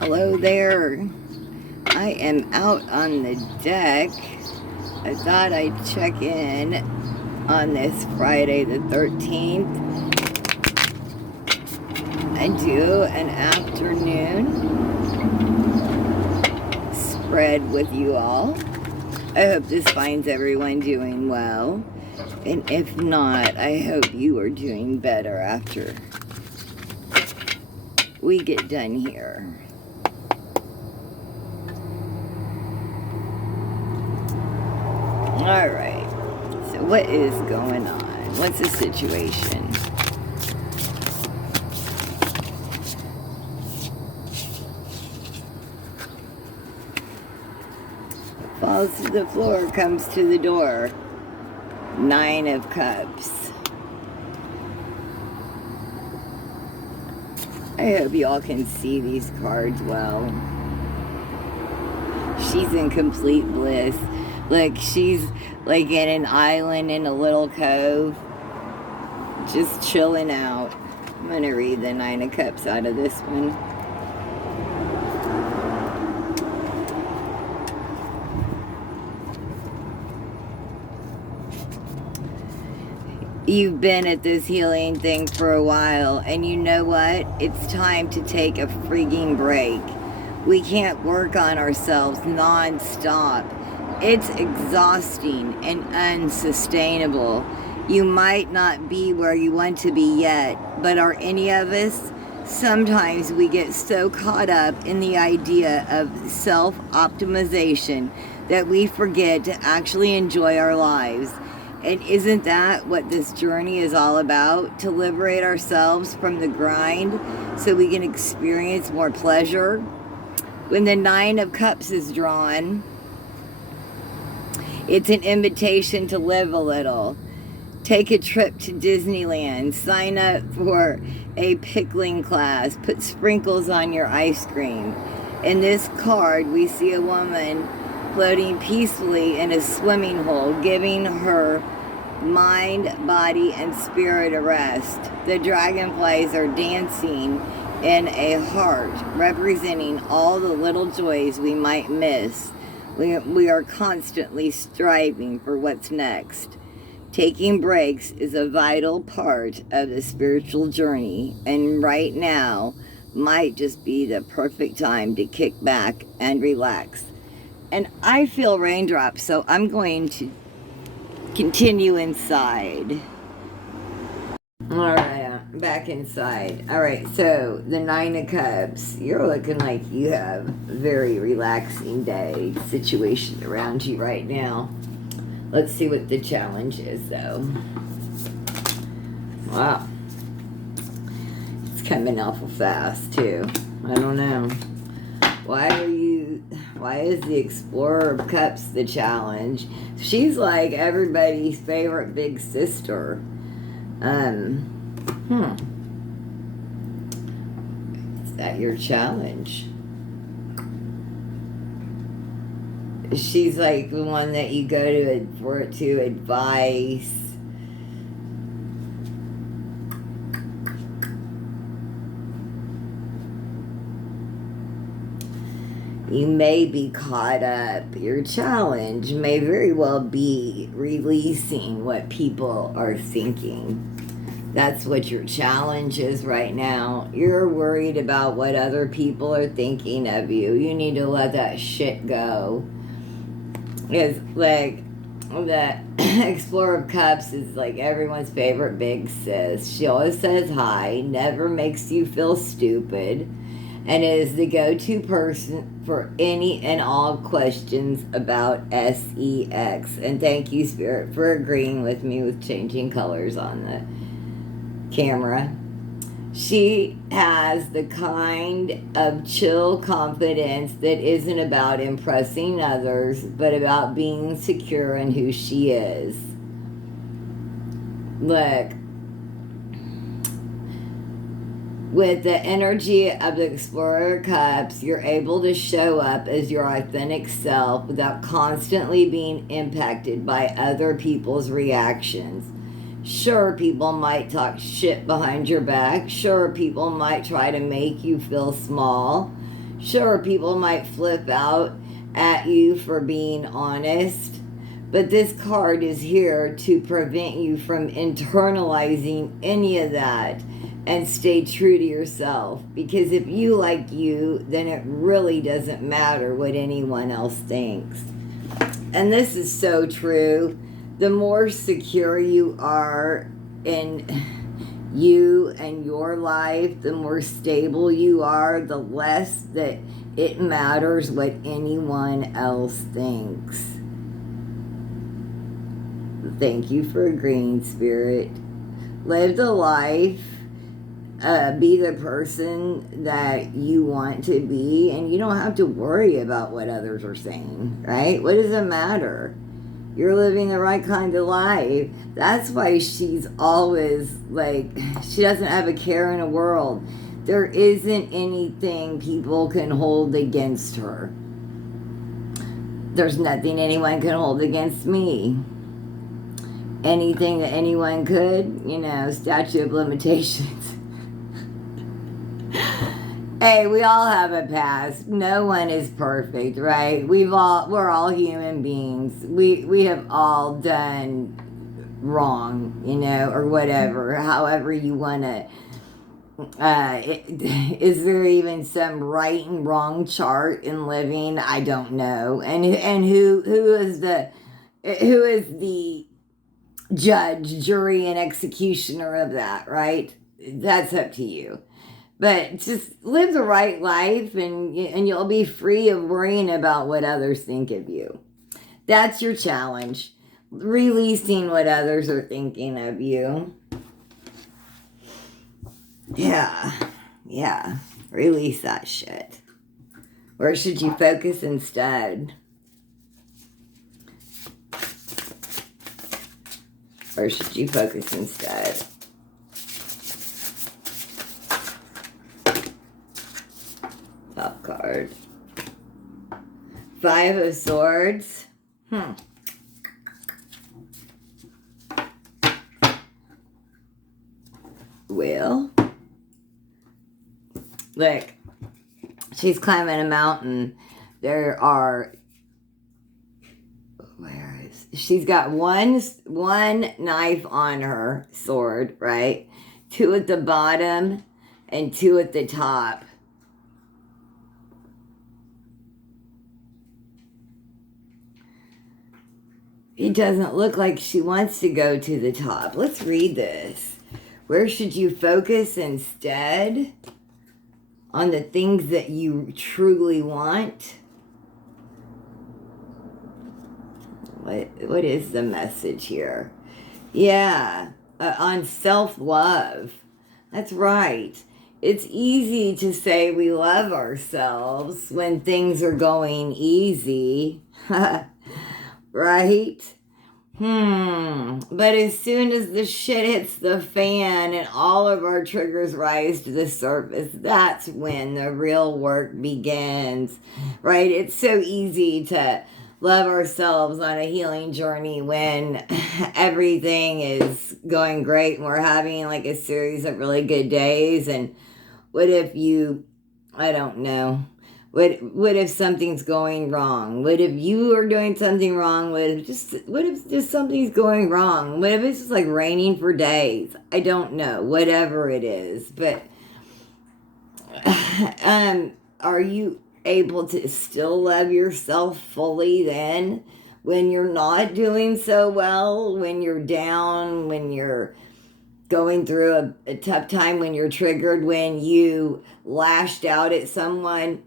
Hello there. I am out on the deck. I thought I'd check in on this Friday the 13th and do an afternoon spread with you all. I hope this finds everyone doing well. And if not, I hope you are doing better after we get done here. All right. So what is going on? What's the situation? Falls to the floor, comes to the door. 9 of Cups. I hope you all can see these cards well. She's in complete bliss. Like she's like in an island in a little cove, just chilling out. I'm gonna read the 9 of Cups out of this one. You've been at this healing thing for a while, and you know what? It's time to take a freaking break. We can't work on ourselves non-stop. It's exhausting and unsustainable. You might not be where you want to be yet, but are any of us? Sometimes we get so caught up in the idea of self-optimization that we forget to actually enjoy our lives. And isn't that what this journey is all about? To liberate ourselves from the grind so we can experience more pleasure? When the 9 of Cups is drawn, it's an invitation to live a little. Take a trip to Disneyland. Sign up for a pickling class. Put sprinkles on your ice cream. In this card, we see a woman floating peacefully in a swimming hole, giving her mind, body, and spirit a rest. The dragonflies are dancing in a heart, representing all the little joys we might miss. We are constantly striving for what's next. Taking breaks is a vital part of the spiritual journey, and right now might just be the perfect time to kick back and relax. And I feel raindrops, so I'm going to continue inside. Alright, back inside. Alright, so the 9 of Cups. You're looking like you have a very relaxing day situation around you right now. Let's see what the challenge is, though. Wow. It's coming awful fast, too. I don't know. Why is the Explorer of Cups the challenge? She's like everybody's favorite big sister. Is that your challenge? She's like the one that you go to advice. You may be caught up. Your challenge may very well be releasing what people are thinking. That's what your challenge is right now. You're worried about what other people are thinking of you. You need to let that shit go. It's like the Explorer of Cups is like everyone's favorite big sis. She always says hi, never makes you feel stupid, and is the go-to person for any and all questions about sex. And thank you, Spirit, for agreeing with me with changing colors on the camera. She has the kind of chill confidence that isn't about impressing others, but about being secure in who she is. Look, with the energy of the Explorer of Cups, you're able to show up as your authentic self without constantly being impacted by other people's reactions. Sure, people might talk shit behind your back. Sure, people might try to make you feel small. Sure, people might flip out at you for being honest, but this card is here to prevent you from internalizing any of that and stay true to yourself. Because if you like you, then it really doesn't matter what anyone else thinks. And this is so true. The more secure you are in you and your life, the more stable you are, the less that it matters what anyone else thinks. Thank you for agreeing, Spirit. Live the life. Be the person that you want to be, and you don't have to worry about what others are saying, right? What does it matter? You're living the right kind of life. That's why she's always like, she doesn't have a care in the world. There isn't anything people can hold against her. There's nothing anyone can hold against me. Anything that anyone could, statute of limitations. Hey, we all have a past. No one is perfect, right? We're all human beings. We have all done wrong, or whatever. However you want to. Is there even some right and wrong chart in living? I don't know. And who is the judge, jury, and executioner of that, right? That's up to you. But just live the right life, and you'll be free of worrying about what others think of you. That's your challenge. Releasing what others are thinking of you. Yeah. Release that shit. Where should you focus instead? Where should you focus instead? Top card. 5 of Swords. Well, look, she's climbing a mountain. She's got one knife on her sword, right? 2 at the bottom and 2 at the top. It doesn't look like she wants to go to the top. Let's read this. Where should you focus instead? On the things that you truly want? What is the message here? Yeah, on self-love. That's right. It's easy to say we love ourselves when things are going easy. Right? But as soon as the shit hits the fan and all of our triggers rise to the surface, that's when the real work begins, right? It's so easy to love ourselves on a healing journey when everything is going great and we're having like a series of really good days. And what if I don't know. What if something's going wrong? What if you are doing something wrong? What if just something's going wrong? What if it's just like raining for days? I don't know. Whatever it is. But are you able to still love yourself fully then? When you're not doing so well, when you're down, when you're going through a tough time, when you're triggered, when you lashed out at someone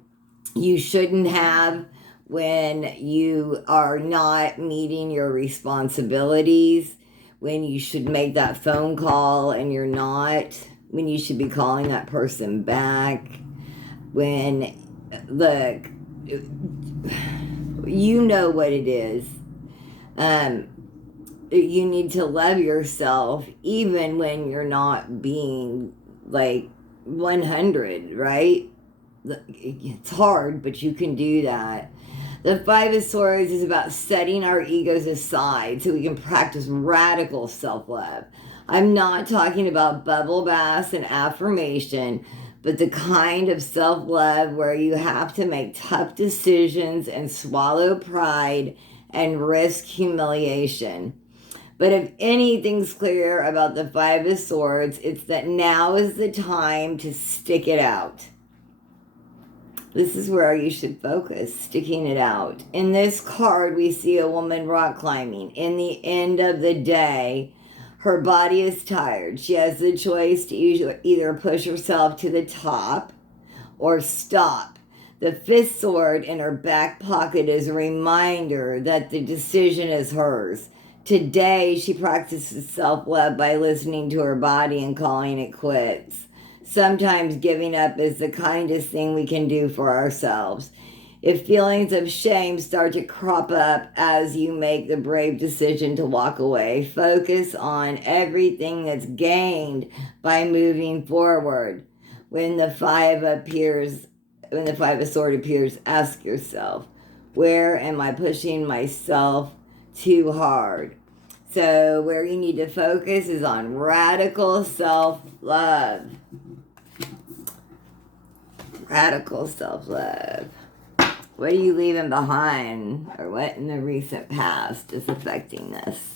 you shouldn't have, when you are not meeting your responsibilities, when you should make that phone call and you're not, when you should be calling that person back, when, look, you know what it is. You need to love yourself even when you're not being like 100, right? It's hard, but you can do that. The 5 of Swords is about setting our egos aside so we can practice radical self-love. I'm not talking about bubble baths and affirmation, but the kind of self-love where you have to make tough decisions and swallow pride and risk humiliation. But if anything's clear about the Five of Swords, it's that now is the time to stick it out. This is where you should focus, sticking it out. In this card, we see a woman rock climbing. In the end of the day, her body is tired. She has the choice to either push herself to the top or stop. The fifth sword in her back pocket is a reminder that the decision is hers. Today, she practices self-love by listening to her body and calling it quits. Sometimes giving up is the kindest thing we can do for ourselves. If feelings of shame start to crop up as you make the brave decision to walk away, focus on everything that's gained by moving forward. When the Five of Swords appears, ask yourself, where am I pushing myself too hard? So where you need to focus is on radical self-love. Radical self-love. What are you leaving behind, or what in the recent past is affecting this?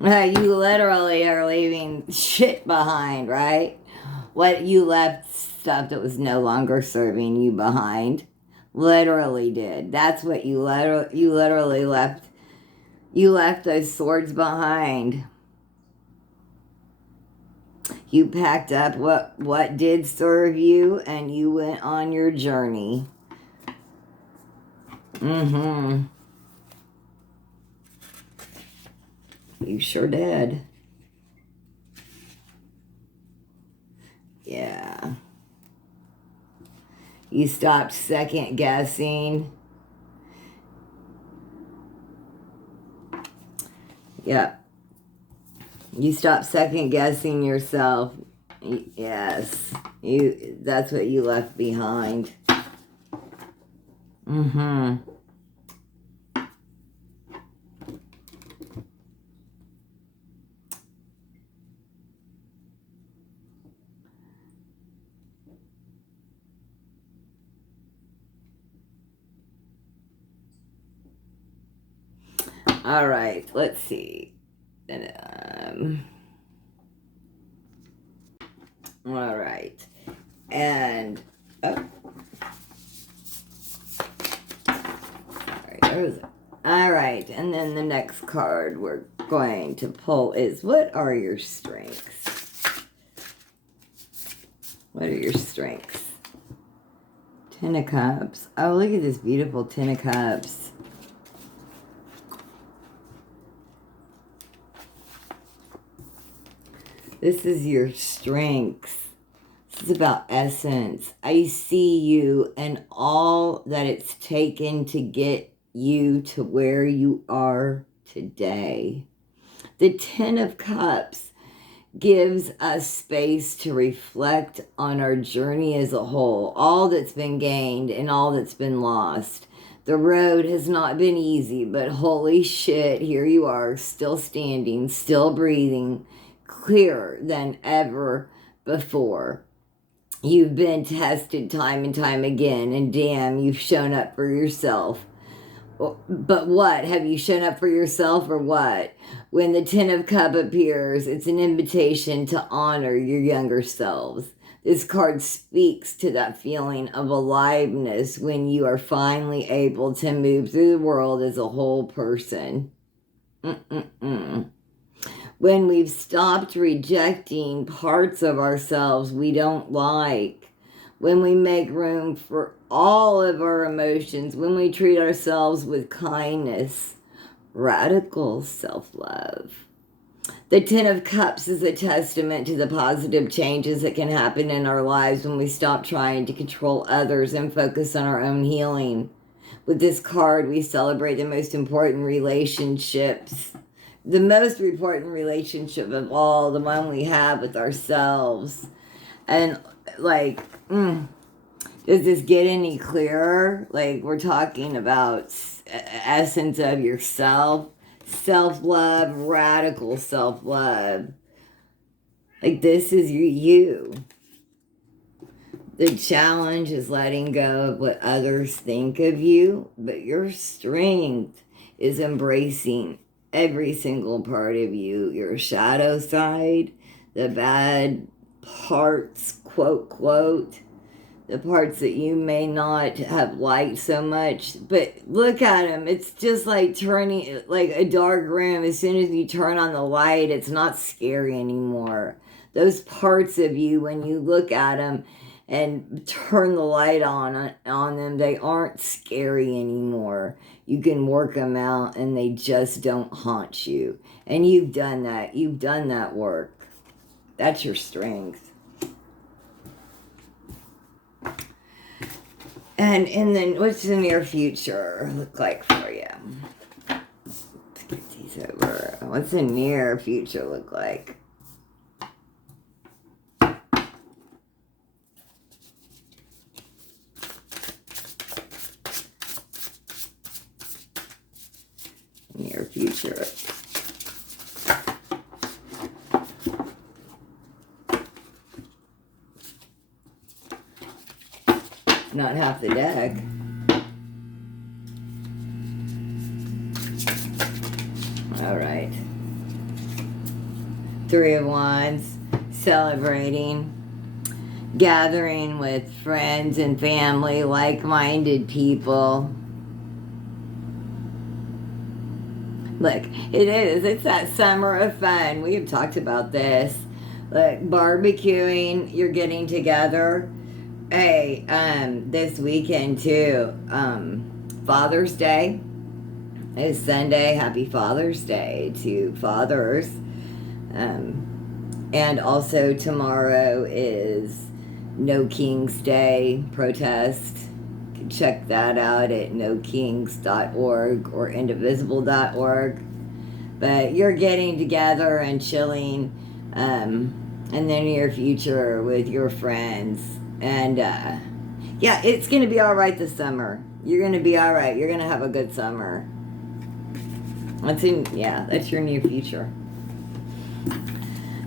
You literally are leaving shit behind, right? What you left, stuff that was no longer serving you behind. Literally did. That's what you literally left. You left those swords behind. You packed up what did serve you, and you went on your journey. You sure did. Yeah. You stopped second guessing. Yep. You stop second guessing yourself. Yes. That's what you left behind. All right, let's see. All right. And, sorry, there was it. All right, and then the next card we're going to pull is, what are your strengths? What are your strengths? Ten of Cups. Oh, look at this beautiful Ten of Cups. This is your strengths. This is about essence. I see you and all that it's taken to get you to where you are today. The Ten of Cups gives us space to reflect on our journey as a whole, all that's been gained and all that's been lost. The road has not been easy, but holy shit, here you are, still standing, still breathing, clearer than ever before. You've been tested time and time again, and damn, you've shown up for yourself. But what? Have you shown up for yourself, or what? When the Ten of Cups appears, it's an invitation to honor your younger selves. This card speaks to that feeling of aliveness when you are finally able to move through the world as a whole person. When we've stopped rejecting parts of ourselves we don't like, when we make room for all of our emotions, when we treat ourselves with kindness, radical self-love. The Ten of Cups is a testament to the positive changes that can happen in our lives when we stop trying to control others and focus on our own healing. With this card, we celebrate the most important relationships. The most important relationship of all, the one we have with ourselves. And Does this get any clearer? Like, we're talking about essence of yourself, self-love, radical self-love. Like, this is you. The challenge is letting go of what others think of you, but your strength is embracing every single part of you, your shadow side, the bad parts, quote, quote, the parts that you may not have liked so much. But look at them. It's just like turning, like a dark room. As soon as you turn on the light, it's not scary anymore. Those parts of you, when you look at them and turn the light on them, they aren't scary anymore. You can work them out and they just don't haunt you. And you've done that. You've done that work. That's your strength. And then what's the near future look like for you? Let's get these over. What's the near future look like? Near future. Not half the deck. All right. 3 of Wands, celebrating, gathering with friends and family, like-minded people. Look, it is. It's that summer of fun. We have talked about this. Look, barbecuing, you're getting together. Hey, this weekend too, Father's Day is Sunday. Happy Father's Day to fathers. And also tomorrow is No King's Day protest. You can check that out at nokings.org or indivisible.org. But you're getting together and chilling in the near future with your friends. And, yeah, it's going to be all right this summer. You're going to be all right. You're going to have a good summer. That's your near future.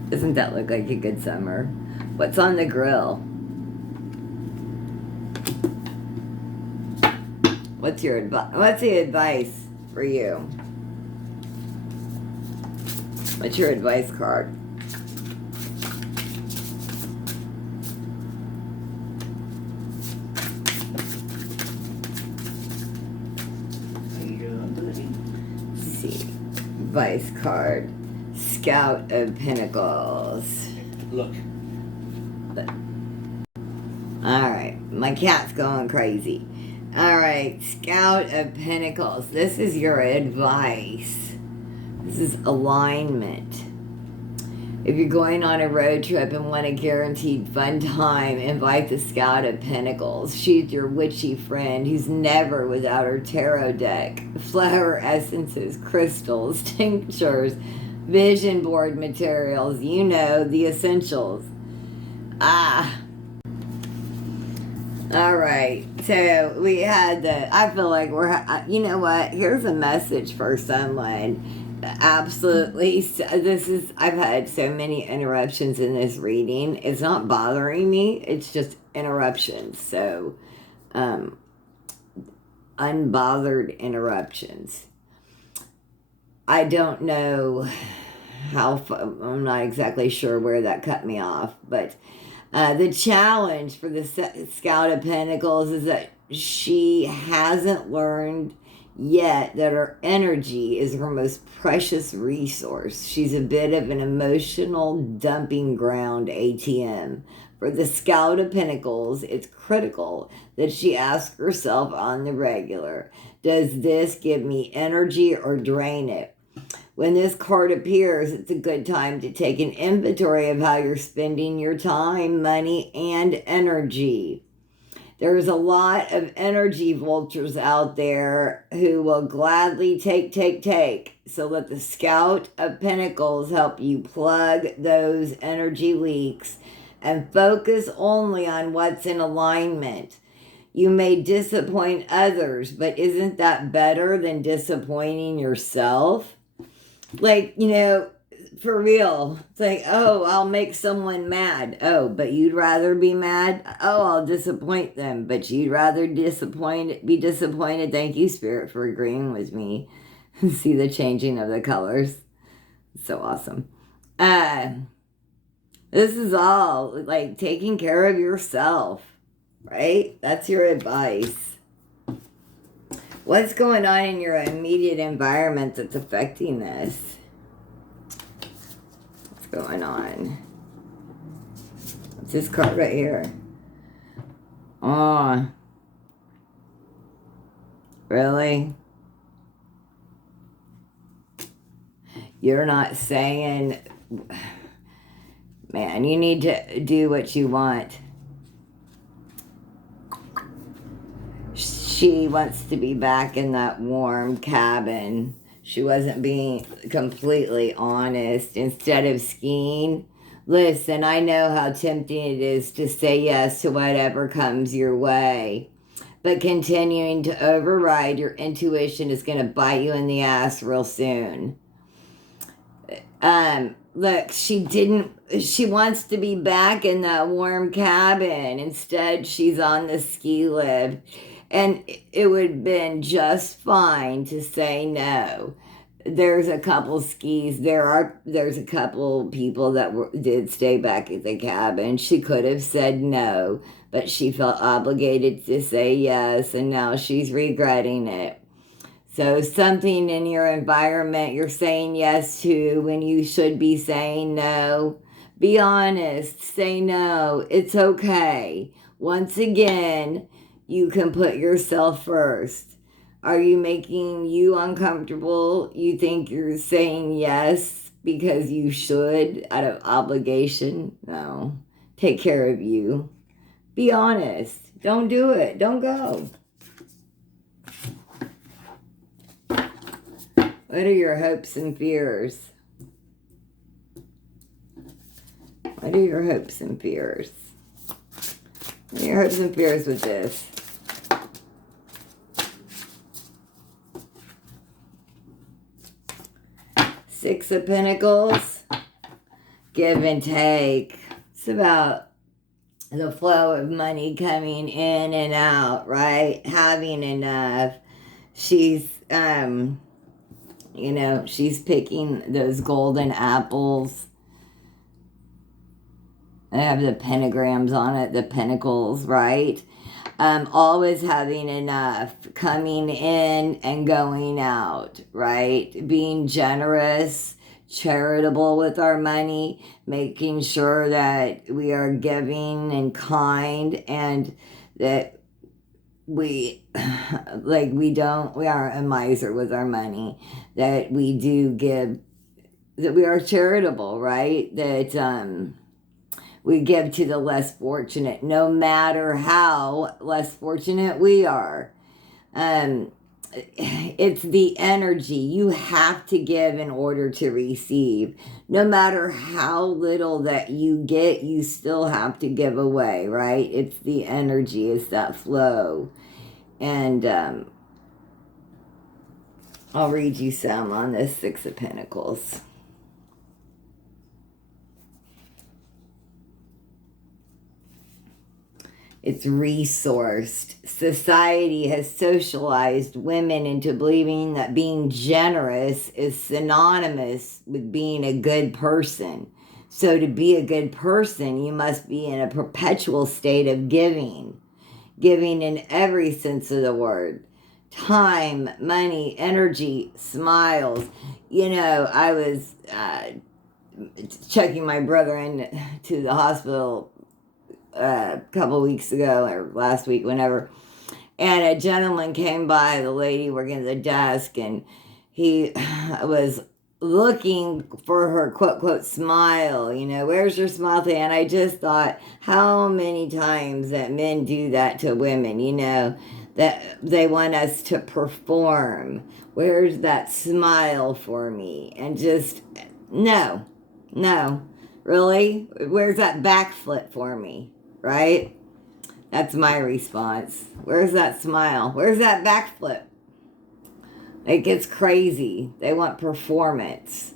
Doesn't that look like a good summer? What's on the grill? What's the advice for you? What's your advice card? Advice card. Scout of Pentacles. Look. Alright, my cat's going crazy. Alright, Scout of Pentacles. This is your advice. This is alignment. If you're going on a road trip and want a guaranteed fun time, invite the Scout of Pentacles. She's your witchy friend who's never without her tarot deck, flower essences, crystals, tinctures, vision board materials, the essentials. All right, so we had I feel like you know what, here's a message for someone. Absolutely. I've had so many interruptions in this reading. It's not bothering me. It's just interruptions. So, unbothered interruptions. I don't know I'm not exactly sure where that cut me off, but the challenge for the Scout of Pentacles is that she hasn't learned yet that her energy is her most precious resource. She's a bit of an emotional dumping ground ATM. For the Scout of Pentacles, it's critical that she asks herself on the regular, does this give me energy or drain it? When this card appears, it's a good time to take an inventory of how you're spending your time, money, and energy. There's a lot of energy vultures out there who will gladly take. So let the Scout of Pentacles help you plug those energy leaks and focus only on what's in alignment. You may disappoint others, but isn't that better than disappointing yourself? Like, for real. It's like, oh, I'll make someone mad. Oh, but you'd rather be mad? Oh, I'll disappoint them. But you'd rather be disappointed. Thank you, Spirit, for agreeing with me. See the changing of the colors. So awesome. This is all like taking care of yourself, right? That's your advice. What's going on in your immediate environment that's affecting this? What's going on? What's this card right here? Oh, really? You're not saying, man, you need to do what you want. She wants to be back in that warm cabin. She wasn't being completely honest. Instead of skiing, listen, I know how tempting it is to say yes to whatever comes your way. But continuing to override your intuition is going to bite you in the ass real soon. Look, she wants to be back in that warm cabin. Instead, she's on the ski lift. And it would have been just fine to say no. There's a couple skis. There's a couple people that did stay back at the cabin. She could have said no, but she felt obligated to say yes, and now she's regretting it. So something in your environment you're saying yes to when you should be saying no. Be honest. Say no. It's okay. Once again, you can put yourself first. Are you making you uncomfortable? You think you're saying yes because you should out of obligation? No. Take care of you. Be honest. Don't do it. Don't go. What are your hopes and fears? What are your hopes and fears? What are your hopes and fears with this? Six of Pentacles. Give and take. It's about the flow of money coming in and out, right? Having enough. She's, she's picking those golden apples. I have the pentagrams on it, the pentacles, right? Always having enough, coming in and going out, right? Being generous, charitable with our money, making sure that we are giving and kind, and that we aren't a miser with our money, that we do give, that we are charitable, right? That we give to the less fortunate, no matter how less fortunate we are. It's the energy. You have to give in order to receive. No matter how little that you get, you still have to give away, right? It's the energy. It's that flow. And I'll read you some on this Six of Pentacles. It's resourced. Society has socialized women into believing that being generous is synonymous with being a good person. So to be a good person, you must be in a perpetual state of giving. Giving in every sense of the word. Time, money, energy, smiles. I was checking my brother into the hospital a couple weeks ago, or last week, whenever, and a gentleman came by, the lady working at the desk, and he was looking for her quote quote smile, where's your smile thing? And I just thought how many times that men do that to women, that they want us to perform. Where's that smile for me? And just no, really, where's that backflip for me? Right? That's my response. Where's that smile? Where's that backflip? It gets crazy. They want performance.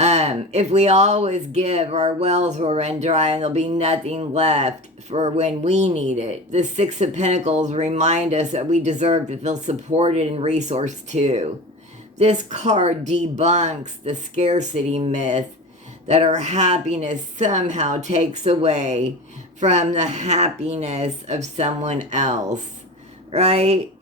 If we always give, our wells will run dry and there'll be nothing left for when we need it. The Six of Pentacles remind us that we deserve to feel supported and resourced too. This card debunks the scarcity myth that our happiness somehow takes away from the happiness of someone else, right?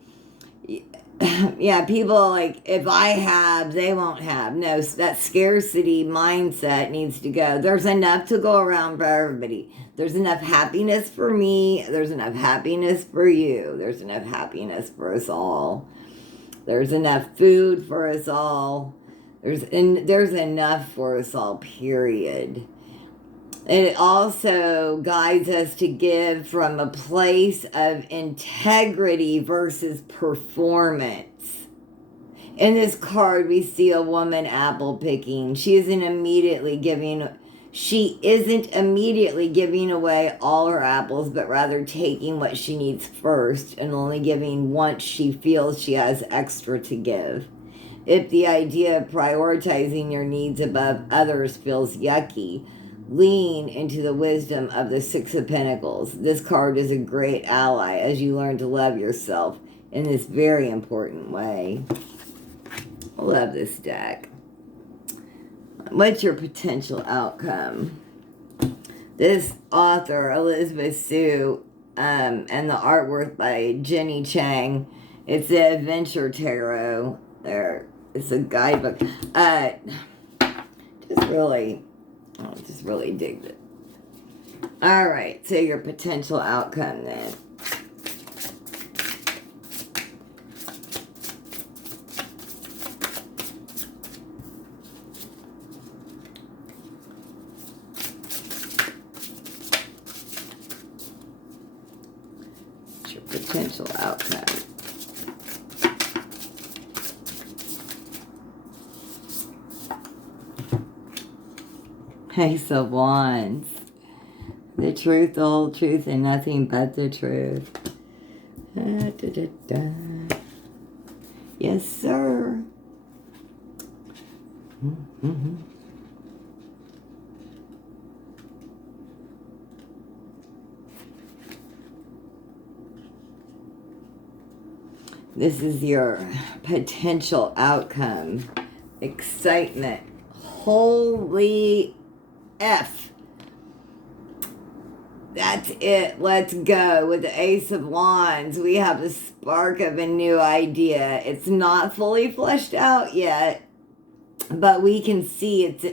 Yeah, people like, if I have, they won't have. No, that scarcity mindset needs to go. There's enough to go around for everybody. There's enough happiness for me. There's enough happiness for you. There's enough happiness for us all. There's enough food for us all. There's enough for us all, period. It also guides us to give from a place of integrity versus performance. In this card, we see a woman apple picking. She isn't immediately giving away all her apples, but rather taking what she needs first and only giving once she feels she has extra to give. If the idea of prioritizing your needs above others feels yucky, lean into the wisdom of the Six of Pentacles. This card is a great ally as you learn to love yourself in this very important way. I love this deck. What's your potential outcome? This author, Elizabeth Sue, and the artwork by Jenny Chang. It's the Adventure Tarot. There, it's a guidebook. Just really digged it. All right, so your potential outcome then. What's your potential outcome? Ace of Wands. The truth, the whole truth, and nothing but the truth. Da, da, da, da. Yes, sir. Mm-hmm. This is your potential outcome. Excitement. Holy F. That's it. Let's go. With the Ace of Wands, we have the spark of a new idea. It's not fully fleshed out yet, but we can see it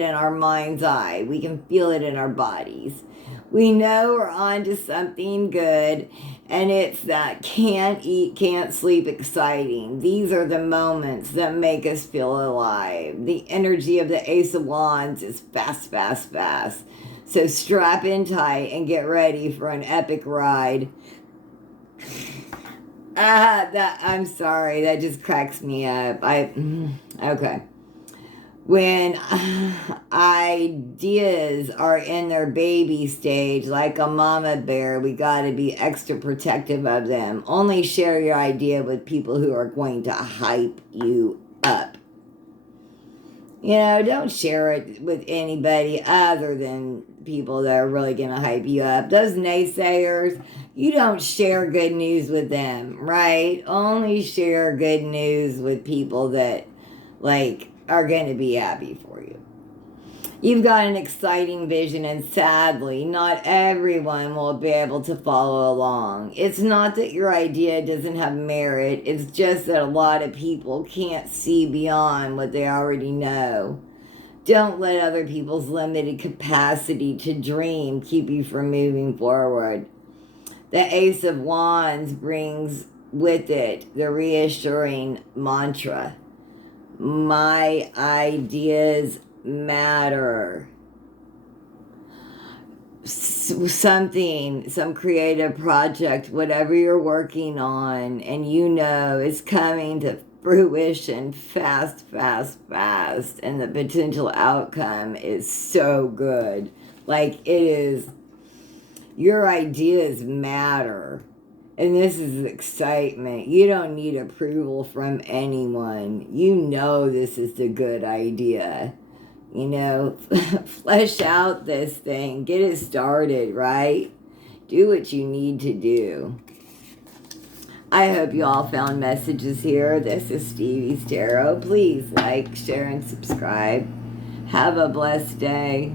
in our mind's eye. We can feel it in our bodies. We know we're on to something good, and it's that can't eat, can't sleep exciting. These are the moments that make us feel alive. The energy of the Ace of Wands is fast, fast, fast. So strap in tight and get ready for an epic ride. I'm sorry, that just cracks me up. Okay. When ideas are in their baby stage, like a mama bear, we gotta be extra protective of them. Only share your idea with people who are going to hype you up. You know, don't share it with anybody other than people that are really going to hype you up. Those naysayers, you don't share good news with them, right? Only share good news with people that, are going to be happy for you. You've got an exciting vision, and sadly, not everyone will be able to follow along. It's not that your idea doesn't have merit. It's just that a lot of people can't see beyond what they already know. Don't let other people's limited capacity to dream keep you from moving forward. The Ace of Wands brings with it the reassuring mantra, my ideas matter. Some creative project, whatever you're working on, and you know it's coming to fruition fast, fast, fast, and the potential outcome is so good. It is, Your ideas matter. And this is excitement. You don't need approval from anyone. You know this is the good idea. You know, flesh out this thing. Get it started, right? Do what you need to do. I hope you all found messages here. This is Stevie's Tarot. Please like, share, and subscribe. Have a blessed day.